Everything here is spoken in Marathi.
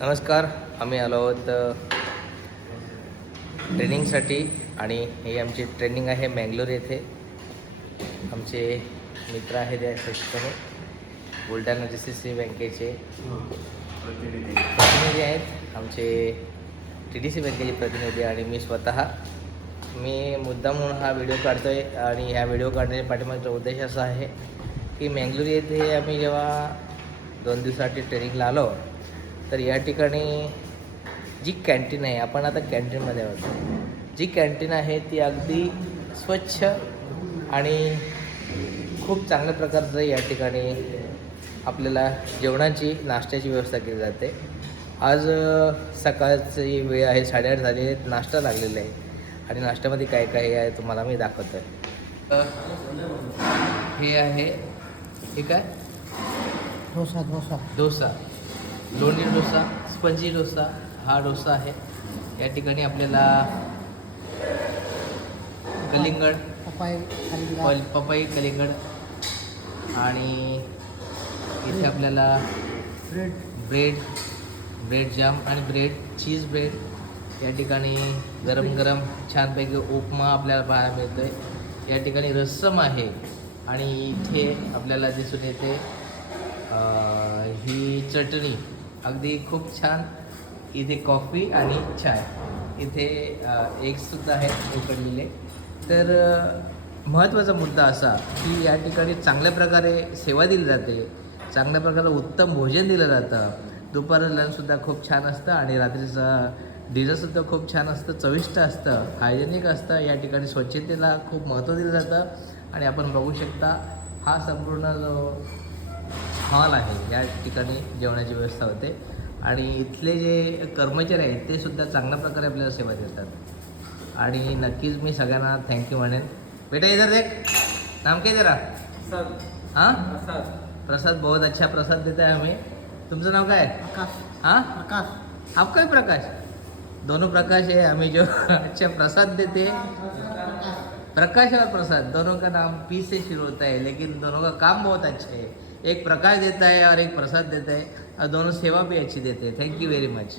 नमस्कार. आम्ही आलो आहोत ट्रेनिंगसाठी आणि हे आमची ट्रेनिंग आहे मँगलोर येथे. आमचे मित्र आहेत या ठिकाणी बुलढाणा DCC बँकेचे प्रतिनिधी आहेत. आमचे TDC बँकेचे प्रतिनिधी आणि मी स्वतः. मी मुद्दाम म्हणून हा व्हिडिओ काढतो आहे आणि ह्या व्हिडिओ काढण्याच्या पाठीमागचा उद्देश असा आहे की मँगलोर येथे आम्ही जेव्हा 2 दिवसासाठी ट्रेनिंगला आलो तर या ठिकाणी जी कॅन्टीन आहे, आपण आता कॅन्टीनमध्ये आहोत. जी कॅन्टीन आहे ती अगदी स्वच्छ आणि खूप चांगल्या प्रकारचं या ठिकाणी आपल्याला जेवणाची नाश्त्याची व्यवस्था केली जाते. आज सकाळची वेळ आहे, 8:30 झालेले आहेत. नाश्ता लागलेला आहे आणि नाश्त्यामध्ये काय काय आहे तुम्हाला मी दाखवतो आहे. हे आहे, हे काय डोसा, लोणी डोसा, स्पंजी डोसा. हा डोसा आहे. या ठिकाणी आपल्याला कलिंगड, पपई कलिंगड आणि इथे आपल्याला ब्रेड जाम आणि चीज ब्रेड. या ठिकाणी गरम गरम छानपैकी उपमा आपल्याला पाहायला मिळतो आहे. या ठिकाणी रस्सम आहे आणि इथे आपल्याला दिसून येते ही चटणी अगदी खूप छान. इथे कॉफी आणि चाय. इथे एग्ससुद्धा आहेत उकडलेले. तर महत्त्वाचा मुद्दा असा की या ठिकाणी चांगल्या प्रकारे सेवा दिली जाते, चांगल्या प्रकारे उत्तम भोजन दिलं जातं. दुपारचं लंचसुद्धा खूप छान असतं आणि रात्रीचं डिनरसुद्धा खूप छान असतं, चविष्ट असतं, हायजेनिक असतं. या ठिकाणी स्वच्छतेला खूप महत्त्व दिलं जातं आणि आपण बघू शकता हा संपूर्ण जो हॉल आहे या ठिकाणी जेवणाची व्यवस्था होते आणि इथले जे कर्मचारी आहेत ते सुद्धा चांगल्या प्रकारे आपल्याला सेवा देतात आणि नक्कीच मी सगळ्यांना थँक्यू म्हणेन. बेटा इधर देख, नाम क्या तेरा? प्रसाद. हाँ प्रसाद, बहुत अच्छा प्रसाद देता है हमें. तुमचं नाव काय? आकाश. हाँ आकाश. आपका भी प्रकाश? दोनों प्रकाश है. हमें जो अच्छा प्रसाद देते प्रकाश और प्रसाद, दोनों का नाम P से शुरू होता है लेकिन दोनों का काम बहुत अच्छा है. एक प्रकाश देता है और एक प्रसाद देता है और दोनों सेवा भी अच्छी देते हैं. Thank you very much.